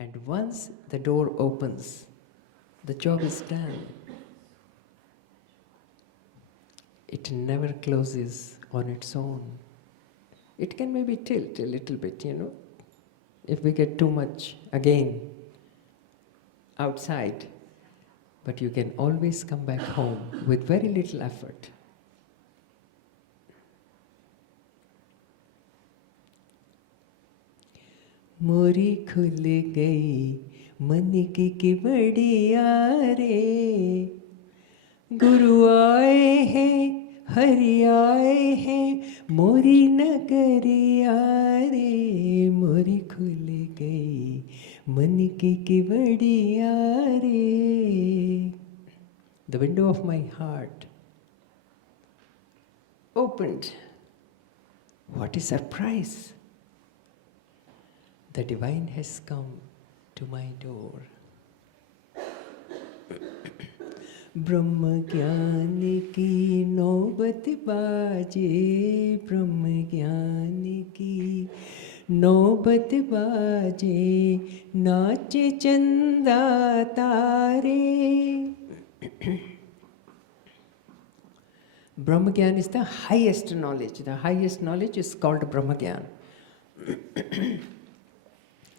And once the door opens, the job is done. It never closes on its own. It can maybe tilt a little bit, if we get too much, again, outside. But you can always come back home with very little effort. मोरी खुल गई मन की किवड़िया रे, गुरु आए हैं हरि आए हैं मोरी नगरिया रे, मोरी खुल गई मन की किवड़िया रे. The window of my heart opened. What a surprise! The divine has come to my door. ब्रह्म ज्ञान की नौबत बाजे, ब्रह्म ज्ञान की नौबत बाजे, नाचे चंदा तारे. Brahma Gyan is the highest knowledge. The highest knowledge is called Brahma Gyan.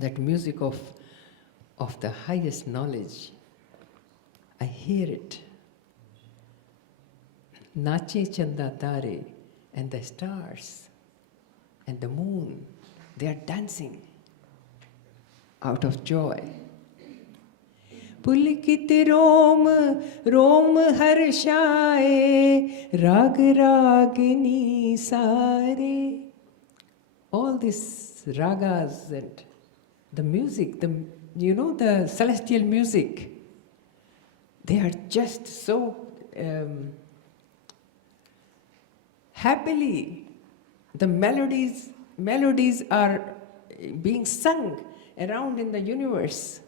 That music of the highest knowledge, I hear it. Nache chanda tare, and the stars and the moon, they are dancing out of joy. पुलकित रोम रोम हर्षाए, राग रागिनी सारे. All these ragas and the music, the celestial music, they are just so happily. The melodies are being sung around in the universe.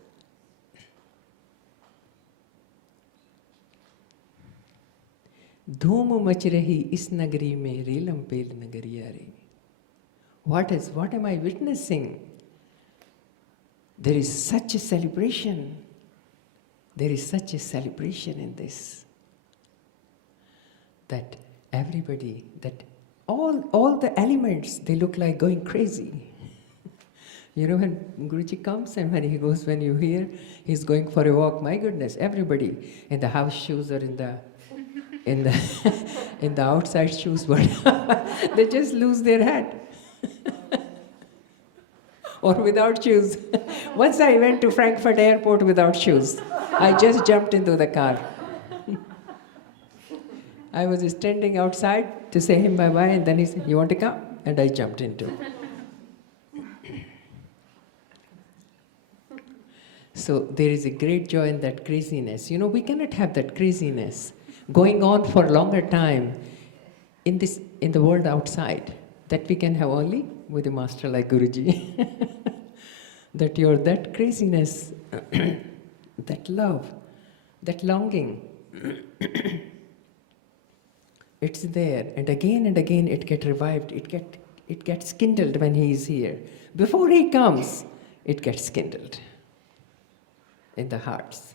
धूम much रही इस नगरी में, रेलम पेल नगरिया रे. What am I witnessing? There is such a celebration. There is such a celebration in this, that everybody, that all the elements, they look like going crazy. When Guruji comes and when you hear he's going for a walk, my goodness, everybody in the house shoes or in the in the outside shoes, but they just lose their head. Or without shoes. Once I went to Frankfurt airport without shoes. I just jumped into the car. I was standing outside to say him bye-bye, and then he said, "You want to come?" And I jumped into. So there is a great joy in that craziness. We cannot have that craziness going on for a longer time in the world outside. That we can have only with a master like Guruji. That craziness, that love, that longing, it's there, and again it gets revived, it gets kindled when he is here. Before he comes, it gets kindled in the hearts.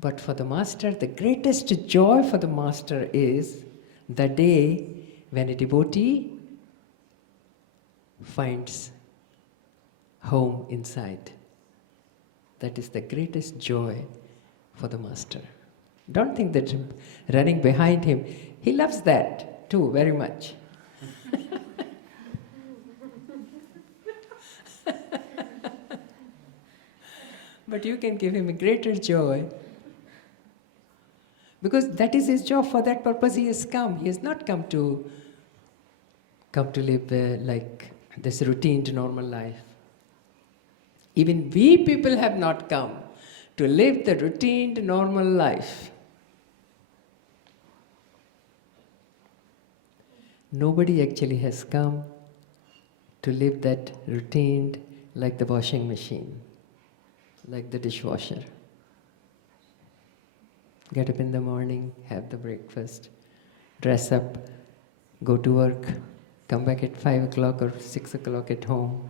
But for the master, the greatest joy for the master is the day when a devotee finds home inside. That is the greatest joy for the master. Don't think that running behind him, he loves that too very much. But you can give him a greater joy, because that is his job. For that purpose he has come. He has not come to live like this routine, normal life. Even we people have not come to live the routine, normal life. Nobody actually has come to live that routine like the washing machine, like the dishwasher. Get up in the morning, have the breakfast, dress up, go to work, come back at 5 o'clock or 6 o'clock at home.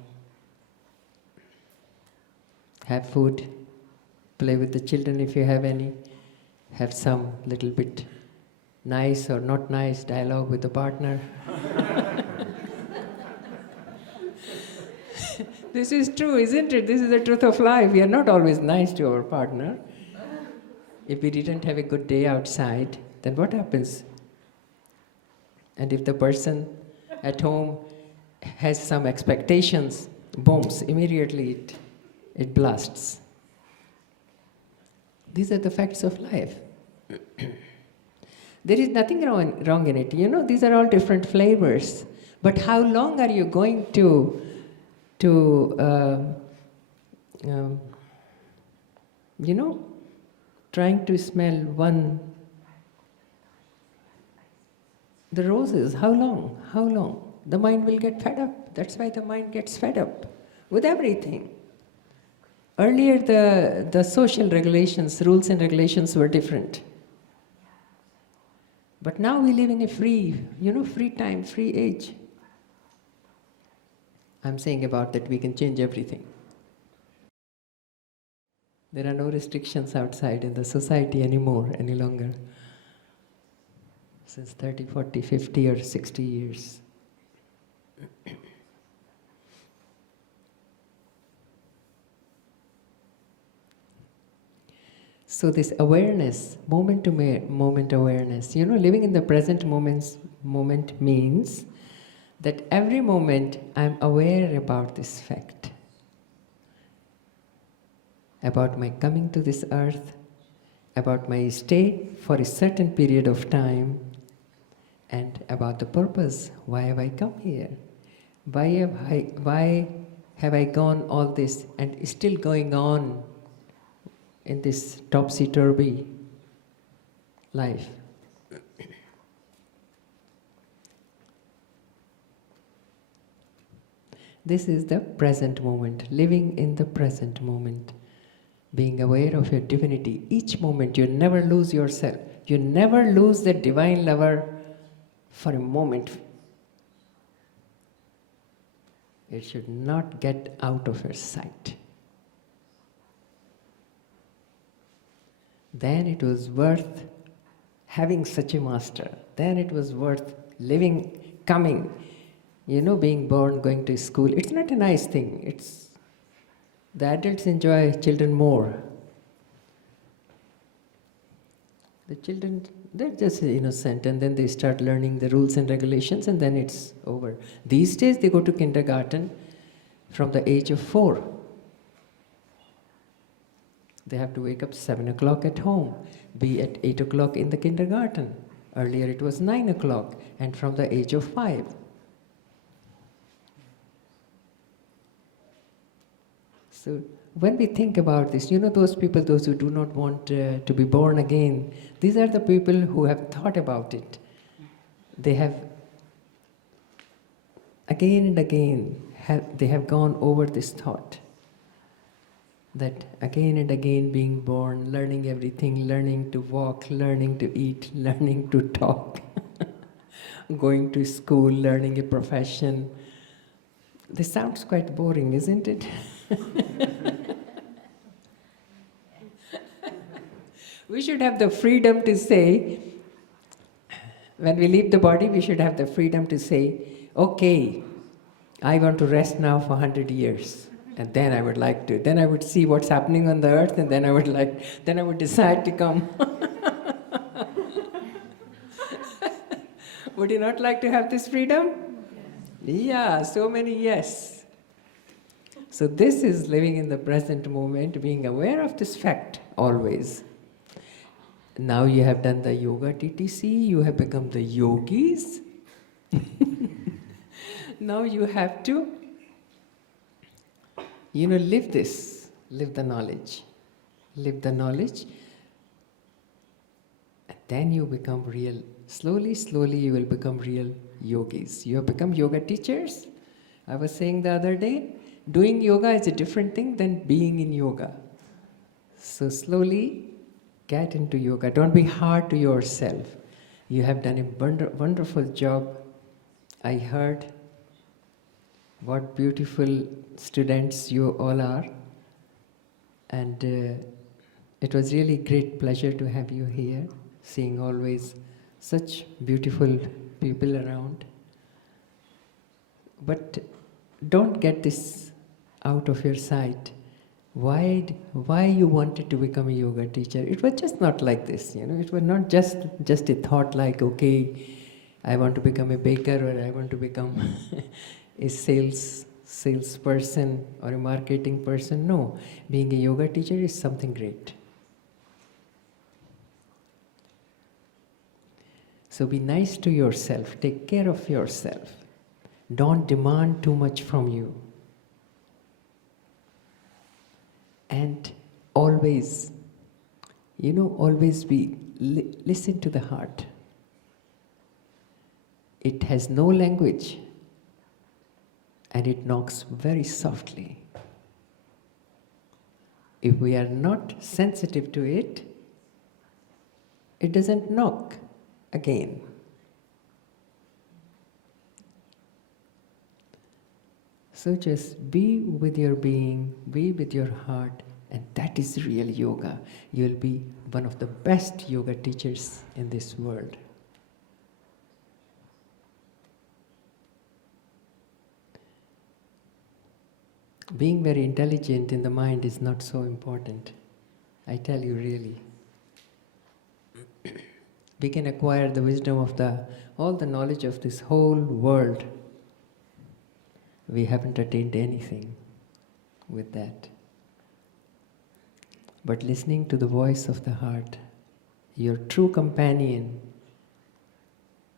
have food, play with the children if you have any, have some little bit nice or not nice dialogue with the partner. This is true, isn't it? This is the truth of life. We are not always nice to our partner. If we didn't have a good day outside, then what happens? And if the person at home has some expectations, booms, immediately it blasts. These are the facts of life. There is nothing wrong in it. You know, these are all different flavors. But how long are you going to trying to smell the roses? How long? How long? The mind will get fed up. That's why the mind gets fed up with everything. Earlier, the social regulations, rules and regulations were different. But now we live in a free time, free age. I'm saying about that we can change everything. There are no restrictions outside in the society anymore, any longer. Since 30, 40, 50 or 60 years. So this awareness, moment to moment awareness, living in the present moment means that every moment I'm aware about this fact. About my coming to this earth, about my stay for a certain period of time, and about the purpose. Why have I come here? Why have I gone all this and still going on in this topsy-turvy life? This is the present moment, living in the present moment, being aware of your divinity. Each moment, you never lose yourself. You never lose the divine lover for a moment. It should not get out of your sight. Then it was worth having such a master. Then it was worth living, coming, being born, going to school. It's not a nice thing. The adults enjoy children more. The children, they're just innocent, and then they start learning the rules and regulations, and then it's over. These days they go to kindergarten from the age of 4. They have to wake up 7 o'clock at home, be at 8 o'clock in the kindergarten. Earlier it was 9 o'clock, and from the age of 5. So when we think about this, those people, those who do not want to be born again, these are the people who have thought about it. They have, again and again, they have gone over this thought. That again and again being born, learning everything, learning to walk, learning to eat, learning to talk, going to school, learning a profession. This sounds quite boring, isn't it? We should have the freedom to say, when we leave the body, we should have the freedom to say, okay, I want to rest now for 100 years. And then I would see what's happening on the earth, and then I would decide to come. Would you not like to have this freedom? Yeah, so many yes. So this is living in the present moment, being aware of this fact always. Now you have done the yoga TTC, you have become the yogis. Now you have to, live this, live the knowledge. Live the knowledge, and then you become real. Slowly, slowly you will become real yogis. You have become yoga teachers. I was saying the other day, doing yoga is a different thing than being in yoga. So slowly, get into yoga. Don't be hard to yourself. You have done a wonderful job. I heard what beautiful students you all are. And it was really great pleasure to have you here, seeing always such beautiful people around. But don't get this out of your sight. Why you wanted to become a yoga teacher? It was just not like this, It was not just a thought like, okay, I want to become a baker, or I want to become a salesperson or a marketing person. No, being a yoga teacher is something great. So be nice to yourself, take care of yourself. Don't demand too much from you. And always, listen to the heart. It has no language, and it knocks very softly. If we are not sensitive to it, it doesn't knock again. So just be with your being, be with your heart, and that is real yoga. You'll be one of the best yoga teachers in this world. Being very intelligent in the mind is not so important. I tell you really. We can acquire the wisdom of all the knowledge of this whole world. We haven't attained anything with that. But listening to the voice of the heart, your true companion,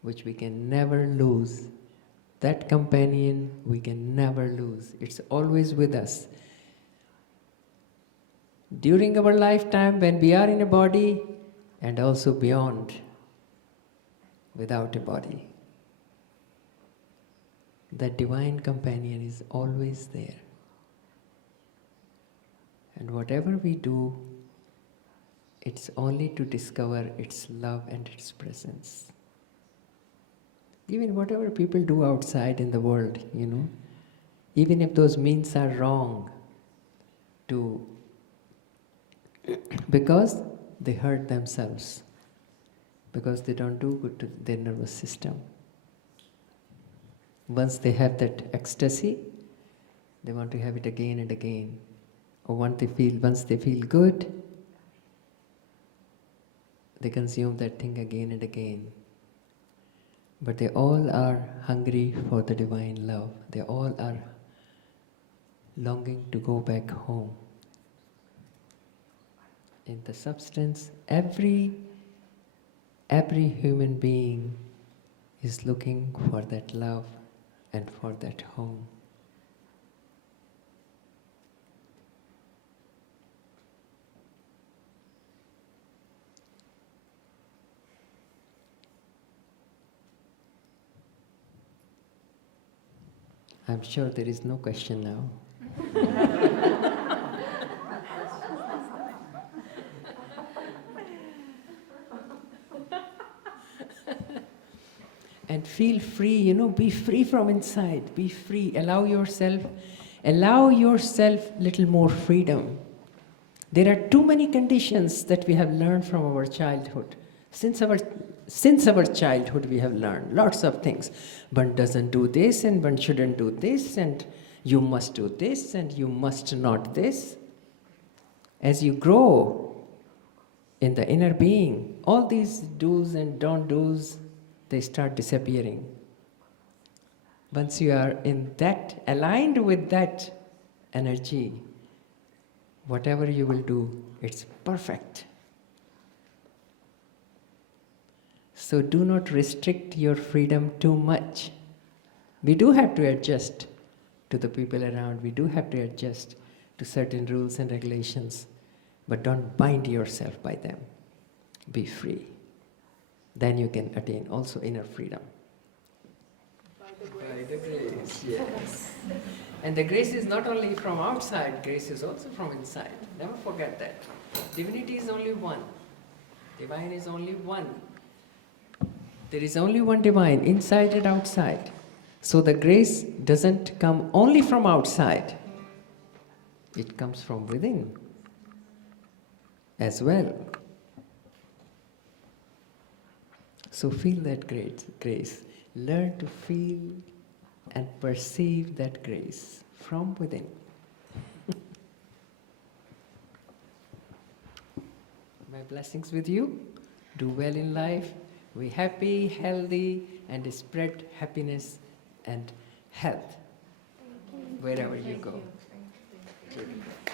which we can never lose, that companion we can never lose. It's always with us. During our lifetime, when we are in a body, and also beyond, without a body. That divine companion is always there. And whatever we do, it's only to discover its love and its presence. Even whatever people do outside in the world, even if those means are wrong, because they hurt themselves, because they don't do good to their nervous system. Once they have that ecstasy, they want to have it again and again. Or once they feel good, they consume that thing again and again. But they all are hungry for the divine love. They all are longing to go back home. In the substance, every human being is looking for that love and for that home. I'm sure there is no question now. And feel free, be free from inside, be free, allow yourself little more freedom. There are too many conditions that we have learned from our childhood. Since our childhood we have learned lots of things. One doesn't do this, and one shouldn't do this, and you must do this, and you must not this. As you grow in the inner being, all these do's and don't do's, they start disappearing. Once you are in that, aligned with that energy, whatever you will do, it's perfect. So do not restrict your freedom too much. We do have to adjust to the people around. We do have to adjust to certain rules and regulations. But don't bind yourself by them. Be free. Then you can attain also inner freedom. By the grace, yes. And the grace is not only from outside, grace is also from inside. Never forget that. Divinity is only one. Divine is only one. There is only one divine, inside and outside. So the grace doesn't come only from outside. It comes from within. as well. So feel that grace. Learn to feel and perceive that grace from within. My blessings with you. Do well in life. Be happy, healthy, and spread happiness and health wherever you go. Thank you.